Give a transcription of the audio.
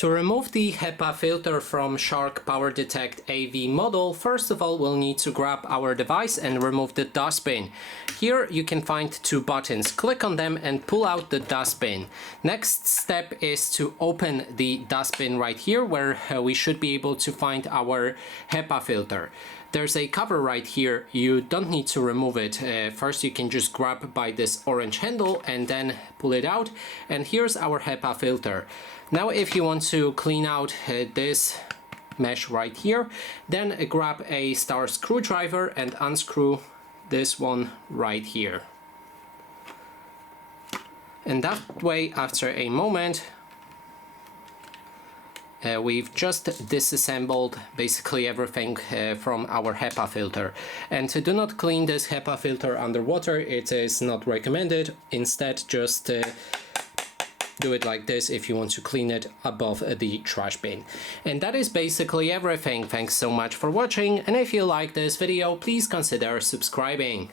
To remove the HEPA filter from Shark PowerDetect AV model, first of all we'll need to grab our device and remove the dustbin. Here you can find two buttons. Click on them and pull out the dustbin. Next step is to open the dustbin right here, where we should be able to find our HEPA filter. There's a cover right here. You don't need to remove it. First you can just grab by this orange handle and then pull it out, and here's our HEPA filter. Now if you want to clean out this mesh right here, then grab a star screwdriver and unscrew this one right here. And that way, after a moment, we've just disassembled basically everything from our HEPA filter. And do not clean this HEPA filter underwater, it is not recommended. Instead, just do it like this if you want to clean it above the trash bin. And that is basically everything. Thanks so much for watching, and if you like this video, please consider subscribing.